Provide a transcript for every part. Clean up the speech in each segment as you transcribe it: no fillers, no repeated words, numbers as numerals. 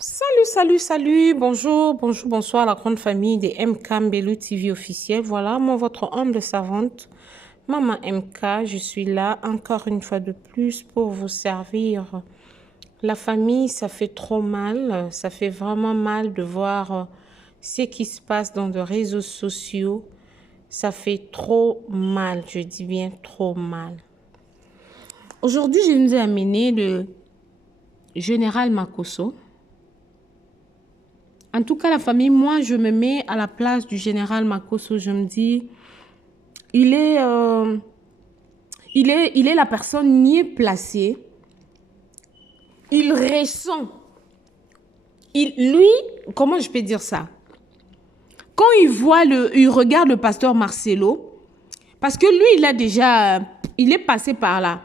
Salut, bonsoir à la grande famille des MK Mbelu TV officiel. Voilà, moi, votre humble savante, Maman MK, je suis là encore une fois de plus pour vous servir. La famille, ça fait trop mal, ça fait vraiment mal de voir ce qui se passe dans les réseaux sociaux. Ça fait trop mal, je dis bien trop mal. Aujourd'hui, je nous ai amené le général Makosso. En tout cas, la famille, moi, je me mets à la place du général Makosso. Je me dis, il est la personne mieux placée. Il ressent. Lui, comment je peux dire ça? Quand il regarde le pasteur Marcelo, parce que lui, il est passé par là.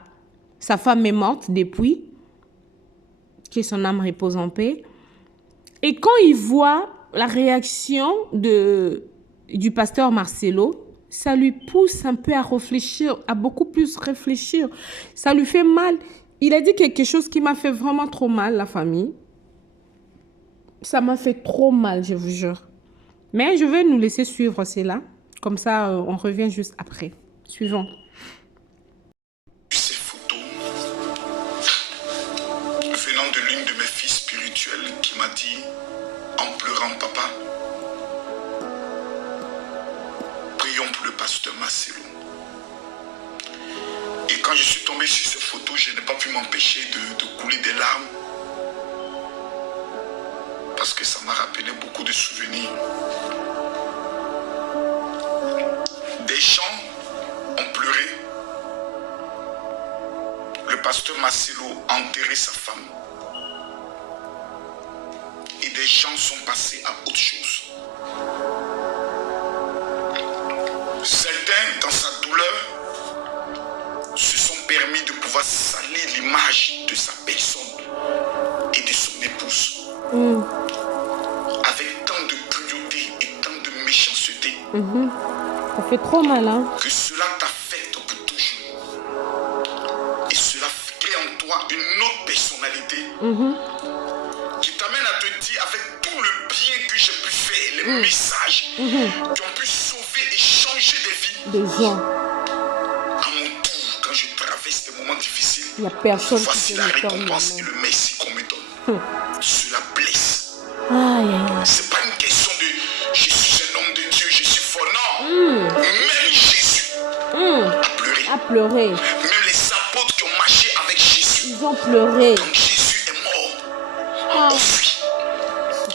Sa femme est morte depuis, que son âme repose en paix. Et quand il voit la réaction du pasteur Marcelo, ça lui pousse un peu à réfléchir, à beaucoup plus réfléchir. Ça lui fait mal. Il a dit quelque chose qui m'a fait vraiment trop mal, la famille. Ça m'a fait trop mal, je vous jure. Mais je vais nous laisser suivre cela. Comme ça, on revient juste après. Suivons. Ces photos venant de l'une de mes filles spirituelles qui m'a dit, en pleurant, papa, prions pour le pasteur Marcelo. Et quand je suis tombé sur ces photos, je n'ai pas pu m'empêcher de couler des larmes. Parce que ça m'a rappelé beaucoup de souvenirs. Des gens ont pleuré. Le pasteur Marcelo a enterré sa femme. Et des gens sont passés à autre chose. Certains, dans sa douleur, se sont permis de pouvoir salir l'image de sa personne et de son épouse. Avec tant de cruauté et tant de méchanceté. Ça fait trop mal, hein? Que cela t'affecte pour toujours. Et cela crée en toi une autre personnalité qui t'amène à te dire, avec tout le bien que j'ai pu faire, les messages qui ont pu sauver et changer des vies. Des gens. À mon tour, quand je traverse des moments difficiles, Il n'y a personne voici qui la peut me récompense tordre et le merci qu'on me donne. Cela blesse. Aïe, aïe, aïe. C'est pas une question de je suis un homme de Dieu, je suis fort. Non. Même Jésus a pleuré. A pleuré. Même les apôtres qui ont marché avec Jésus, Ils ont pleuré. quand Jésus est mort, ont fui.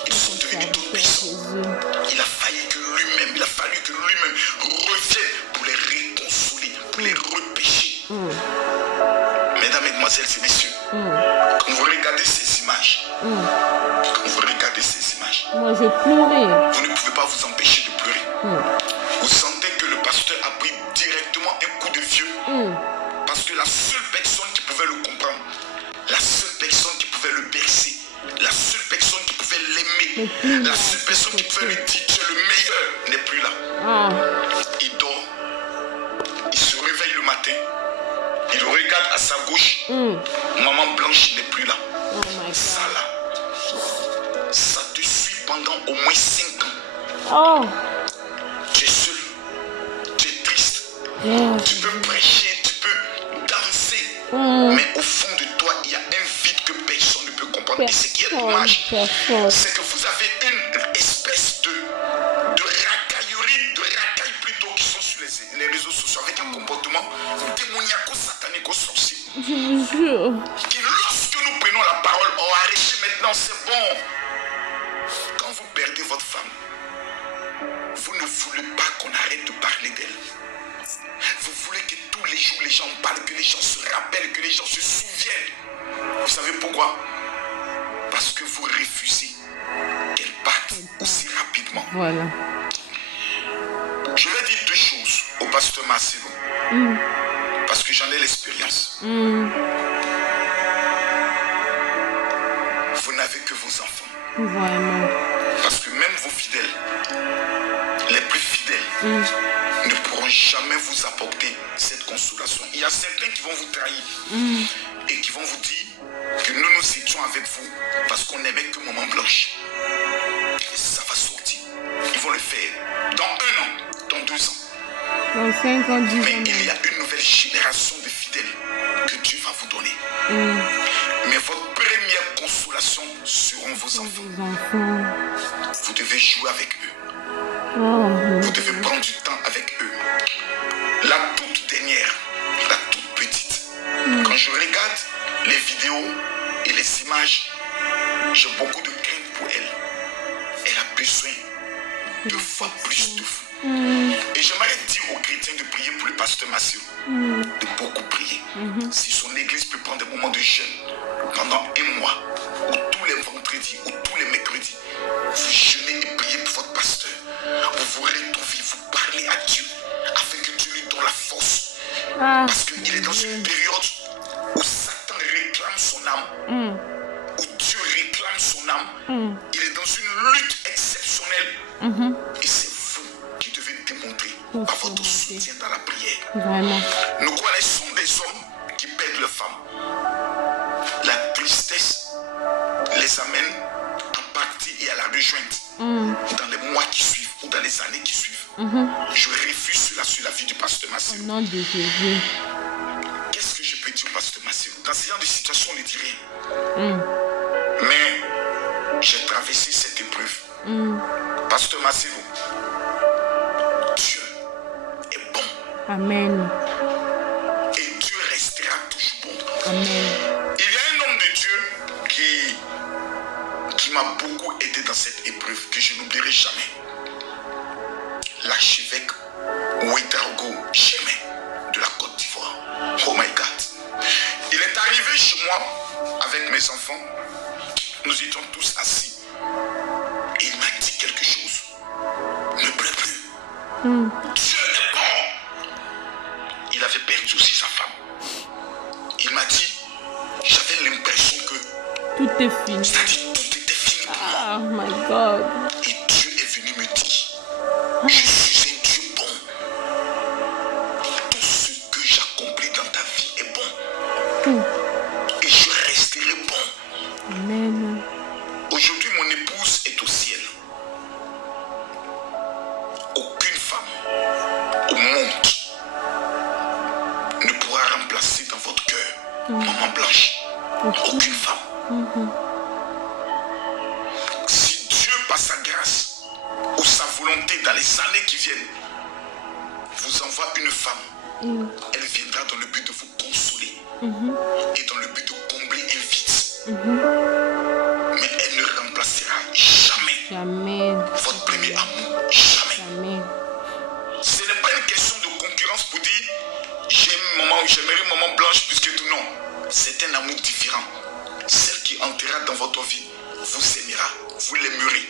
Ils sont devenus d'autres personnes. Il a fallu que lui-même revienne pour les réconsoler, pour les repêcher. Mesdames, Mesdemoiselles et Messieurs, quand vous regardez ces images, Moi, je pleurais. vous ne pouvez pas vous empêcher de pleurer. Vous sentez que le pasteur a pris directement un coup de vieux. Parce que la seule personne qui pouvait le comprendre, la seule personne qui pouvait le bercer, la seule personne qui pouvait l'aimer, la seule personne qui pouvait lui dire tu es le meilleur, n'est plus là. Il dort, il se réveille le matin, il regarde à sa gauche, maman Blanche n'est plus là. Ça là, ça te suit pendant au moins 5 ans. Tu es seul, tu es triste, tu peux prêcher, tu peux danser, mais au fond de toi, il y a un vide que personne ne peut comprendre. Et ce qui est dommage, c'est que vous avez une espèce de racaille plutôt, qui sont sur les réseaux sociaux avec un comportement démoniaco-satanico-sorcier. Je vous jure. Qui, lorsque nous prenons la parole, oh arrêtez maintenant, c'est bon. Quand vous perdez votre femme, vous ne voulez pas qu'on arrête de parler d'elle. Vous voulez que tous les jours les gens parlent, que les gens se rappellent, que les gens se souviennent. Vous savez pourquoi? Parce que vous refusez qu'elle parte aussi rapidement. Voilà. Je vais dire deux choses au pasteur Marcelo. Parce que j'en ai l'expérience. Vous n'avez que vos enfants. Vraiment. Parce que même vos fidèles, les plus fidèles, ne pourront jamais vous apporter cette consolation. Il y a certains qui vont vous trahir et qui vont vous dire que nous nous étions avec vous parce qu'on n'aimait que Maman Blanche. Ça va sortir. Ils vont le faire dans 1 an, dans 2 ans. Dans 5 ans, 10 ans. Mais il y a une nouvelle génération de fidèles que Dieu va vous donner. Mais votre première consolation seront vos enfants. Vous devez jouer avec eux. Vous devez prendre du temps avec eux. La toute dernière, la toute petite. Quand je regarde les vidéos et les images, j'ai beaucoup de crainte pour elle. Elle a besoin 2 fois plus de vous. Et j'aimerais dire aux chrétiens de prier pour le pasteur Massio. De beaucoup prier. Si son église peut prendre des moments de jeûne pendant 1 mois, ou tous les vendredis, ou tous les mercredis, vous jeûnez et priez pour votre pasteur. Vous vous retrouvez, vous parlez à Dieu, afin que Dieu lui donne la force. Parce qu'il est dans une période où Satan réclame son âme, où Dieu réclame son âme. Il est dans une lutte exceptionnelle. Et c'est vous qui devez démontrer par votre soutien dans la prière. Vraiment. Nous connaissons des hommes qui perdent leurs femmes. La tristesse les amène à partir et à la rejoindre dans les mois qui suivent ou dans les années qui suivent. Je refuse cela sur la vie du pasteur Massio. Au nom de Jésus. Qu'est-ce que je peux dire au pasteur Massio? Dans ce genre de situation, on ne dit rien. Mais j'ai traversé cette épreuve. Pasteur Massio, Dieu est bon. Amen. Et Dieu restera toujours bon. Amen. Il y a un homme de Dieu qui m'a beaucoup aidé dans cette épreuve que je n'oublierai jamais. L'archevêque Ouedraogo Chemin de la Côte d'Ivoire. Oh my God. Il est arrivé chez moi avec mes enfants. Nous étions tous assis. Et il m'a dit quelque chose. Ne pleure plus. Dieu est bon. Il avait perdu aussi sa femme. Il m'a dit, j'avais l'impression que tout est fini. C'est-à-dire tout était fini pour moi. Oh my God. Et Dieu est venu me dire, je suis un Dieu bon. Tout ce que j'accomplis dans ta vie est bon. Et je resterai bon. Amen. Aujourd'hui, mon épouse est au ciel. Aucune femme au monde ne pourra remplacer dans votre cœur Maman Blanche. Aucune femme. Si Dieu, par sa grâce ou sa volonté dans les années qui viennent, vous envoie une femme, elle viendra dans le but de vous consoler et dans le but de combler un vide. Mais elle ne remplacera jamais votre premier amour. Jamais. Ce n'est pas une question de concurrence pour dire j'aimerais Maman Blanche plus que tout. Non. C'est un amour différent. Celle qui entrera dans votre vie vous aimera, vous l'aimerez.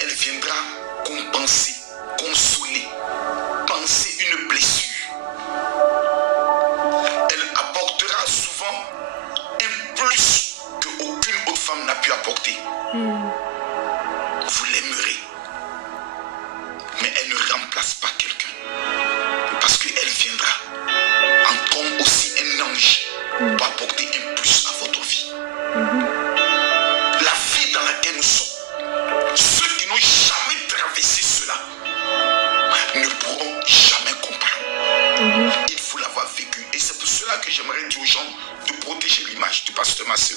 Elle viendra compenser, consoler, penser une blessure. Elle apportera souvent un plus qu'aucune autre femme n'a pu apporter. Vous l'aimerez. Mais elle ne remplace pas quelqu'un. Parce qu'elle viendra en comme aussi un ange pour apporter un plus à votre vie. La vie dans laquelle nous sommes, ceux qui n'ont jamais traversé cela ne pourront jamais comprendre. Il faut l'avoir vécu. Et c'est pour cela que j'aimerais dire aux gens de protéger l'image du pasteur Massio.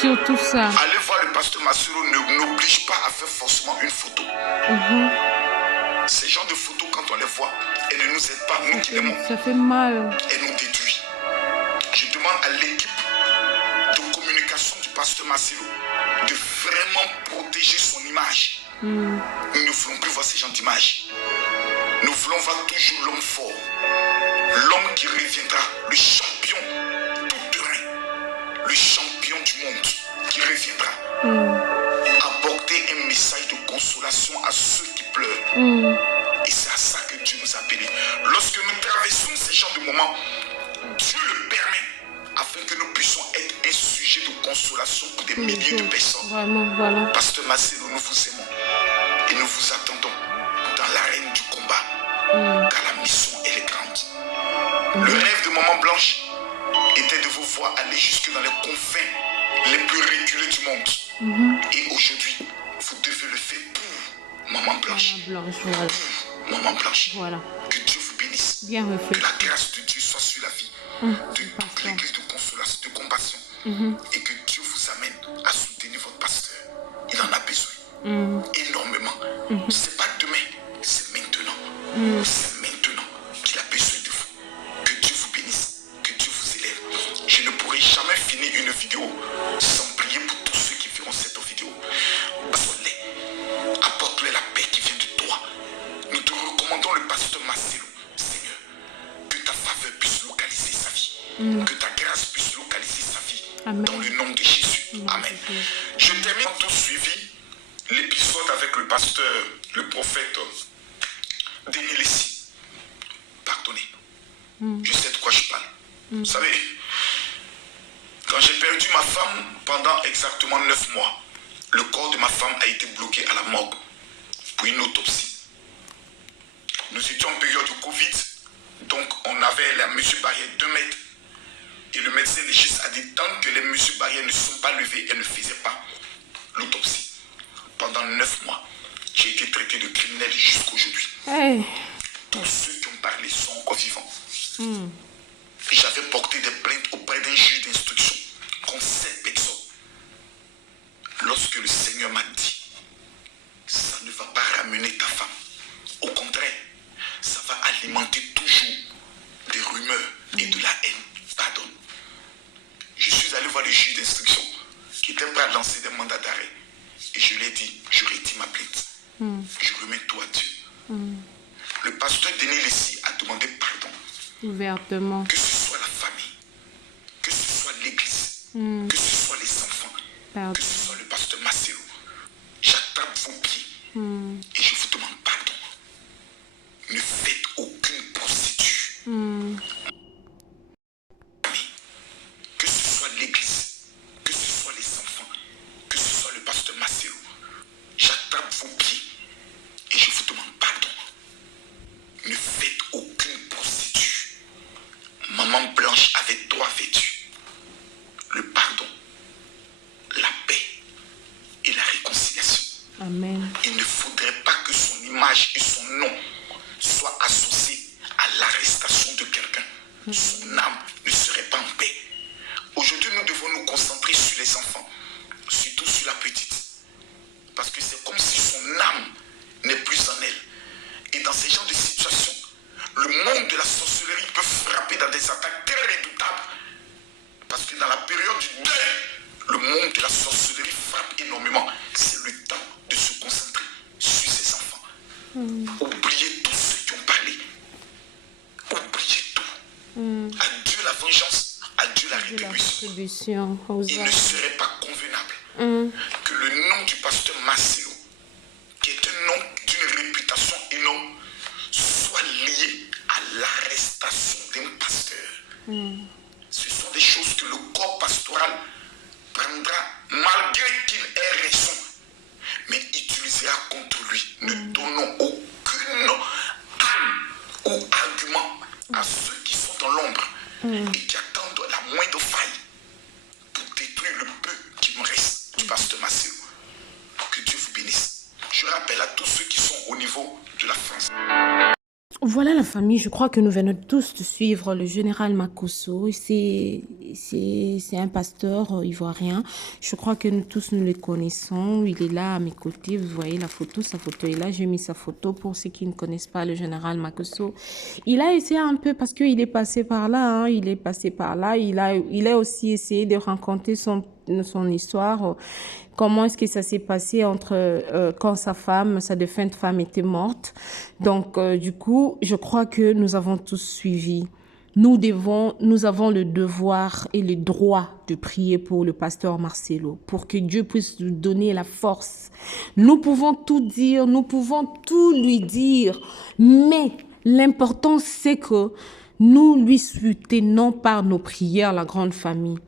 Surtout ça. Allez voir le pasteur Massio n'oblige pas à faire forcément une photo. Ces genres de photos, quand on les voit, elles ne nous aident pas, nous qui l'aimons. Ça fait mal. Elles nous détruisent. Je demande à l'équipe de communication du pasteur Massio de vraiment protéger son image. Nous ne voulons plus voir ces genres d'images. Nous voulons voir toujours l'homme fort. L'homme qui reviendra, le champion tout terrain, le champion du monde qui reviendra. Apporter un message de consolation à ceux qui pleurent. Et c'est à ça que Dieu nous a bénis. Lorsque nous traversons ces genres de moments, Dieu le permet afin que nous puissions être un sujet de consolation pour des milliers de personnes. Voilà. Pasteur Massio, nous vous aimons et nous vous attendons dans l'arène du combat, car la mission elle est grande. Le rêve de Maman Blanche était de vous voir aller jusque dans les confins les plus reculés du monde. Et aujourd'hui, vous devez le faire pour Maman Blanche. Maman Blanche, voilà. Pour Maman Blanche. Voilà. Que Dieu vous bénisse. Bien Que réfléchi. la grâce de Dieu soit sur la vie de toute l'église de consolation, de compassion. Et que Dieu vous amène à soutenir votre pasteur. Il en a besoin. Énormément. C'est pas demain, c'est maintenant. C'est maintenant qu'il a besoin de vous. Que Dieu vous bénisse. Que Dieu vous élève. Je ne pourrai jamais finir une vidéo sans prier pour tous ceux qui verront cette vidéo. Apporte-leur la paix qui vient de toi. Nous te recommandons le pasteur Marcelo. Seigneur, que ta faveur puisse localiser sa vie. Que ta grâce puisse localiser sa vie. Amen. Dans le nom de Jésus. Amen. Je termine tout suivi l'épisode avec le pasteur, le prophète Denis Lessi. Pardonnez. Je sais de quoi je parle. Vous savez, quand j'ai perdu ma femme pendant exactement 9 mois, le corps de ma femme a été bloqué à la morgue pour une autopsie. Nous étions en période de Covid, donc on avait la mesure barrière 2 mètres. Et le médecin légiste a dit tant que les mesures barrières ne sont pas levées, elle ne faisait pas l'autopsie. Pendant 9 mois, j'ai été traité de criminel jusqu'aujourd'hui. Hey. Tous ceux qui ont parlé sont encore vivants. J'avais porté des plaintes auprès d'un juge d'instruction contre 7 personnes. Lorsque le Seigneur m'a dit, ça ne va pas ramener ta femme. Au contraire, ça va alimenter toujours des rumeurs et de la haine. Pardonne. Je suis allé voir le juge d'instruction qui était prêt à lancer des mandats d'arrêt. Et je lui ai dit, je retire ma plainte. Je remets tout à Dieu. Le pasteur Denis Lessi a demandé pardon. Ouvertement. Que ce soit la famille, que ce soit l'église, que ce soit les enfants, Pardon. que ce soit le pasteur Marcelo. J'attrape vos pieds et je vous demande pardon. Ne faites aucune procédure. Que ce soit l'église, que ce soit les enfants, que ce soit le pasteur Marcelo. J'attrape vos pieds et je vous demande pardon. Ne faites aucune procédure. Maman Blanche avait droit vêtu. Le pardon, la paix et la réconciliation. Amen. Il ne faudrait pas que son image et son nom soient associés à l'arrestation de quelqu'un. Son âme ne serait pas en paix. Aujourd'hui, nous devons nous concentrer sur les enfants, surtout sur la petite. Parce que c'est comme si son âme n'est plus en elle. Et dans ces genres de situations, le monde de la sorcellerie peut frapper dans des attaques très redoutables. Parce que dans la période du deuil, le monde de la sorcellerie frappe énormément. C'est le temps de se concentrer sur ses enfants. Oubliez tous ceux qui ont parlé. Oubliez tout. À Dieu la vengeance, à Dieu la rétribution. Il ne serait pas convenable que le nom du pasteur Marcelo, qui est un nom d'une réputation énorme, soit lié à l'arrestation d'un pasteur. Ce sont des choses que le corps pastoral prendra malgré qu'il ait raison, mais utilisera contre lui. Ne donnons aucune âme ou argument à ceux qui sont dans l'ombre et qui attendent la moindre faille pour détruire le peu qui me reste du pasteur Marcelo. Que Dieu vous bénisse. Je rappelle à tous ceux qui sont au niveau de la France. Voilà la famille, je crois que nous venons tous de suivre le général Makosso. C'est un pasteur ivoirien. Je crois que nous tous nous le connaissons. Il est là à mes côtés. Vous voyez la photo, sa photo est là. J'ai mis sa photo pour ceux qui ne connaissent pas le général Makosso. Il a essayé un peu parce qu'il est passé par là. Il est passé par là. Il a aussi essayé de raconter son histoire. Comment est-ce que ça s'est passé entre quand sa défunte femme était morte. Donc, du coup, je crois que nous avons tous suivi. Nous avons le devoir et le droit de prier pour le pasteur Marcelo, pour que Dieu puisse nous donner la force. Nous pouvons tout dire, nous pouvons tout lui dire, mais l'important, c'est que nous lui soutenons par nos prières, la grande famille.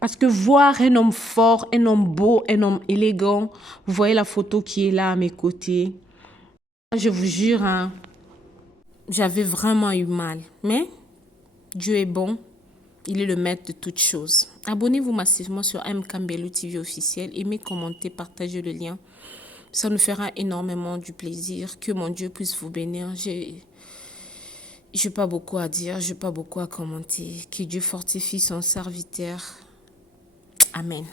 Parce que voir un homme fort, un homme beau, un homme élégant, vous voyez la photo qui est là à mes côtés. Je vous jure, j'avais vraiment eu mal. Mais Dieu est bon. Il est le maître de toutes choses. Abonnez-vous massivement sur MK Mbello TV officiel. Aimez, commentez, partagez le lien. Ça nous fera énormément du plaisir. Que mon Dieu puisse vous bénir. Je n'ai pas beaucoup à dire. Je n'ai pas beaucoup à commenter. Que Dieu fortifie son serviteur. Amen.